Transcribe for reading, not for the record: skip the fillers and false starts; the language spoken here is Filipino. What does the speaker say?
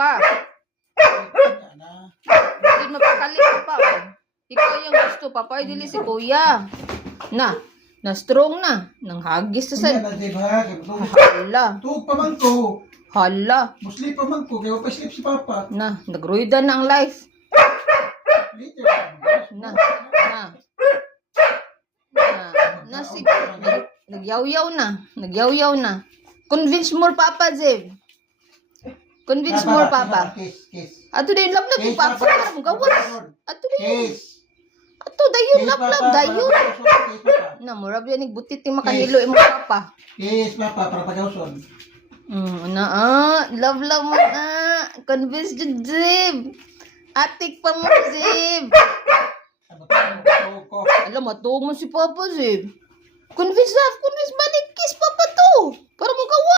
Papa. Hindi mapakali, Papa. Oh. Ikaw yung gusto, Papa. Ay, dili si Kuya. Na strong na. Nang hagis sa san. Hala. Tu pa man ko. Hala. Musli pa man ko. Kaya pa sleep si Papa. Nagruida na ang life. Sige. Nagyaw-yaw na. Convince more, Papa, Zev. Convince more, Papa. Kiss. Ato din, love yung Papa. Para mo gawas. Ato din. Ato, dayon, love, dayon. Murab yan, nagbutit yung makanilo yung Papa. Kiss, Papa, para pagawson. Love mo Convince yun, Zev. Atik pa mo, Zev. Alam, matuog mo si Papa, Zev. Convince balik, kiss Papa to. Para mo gawas.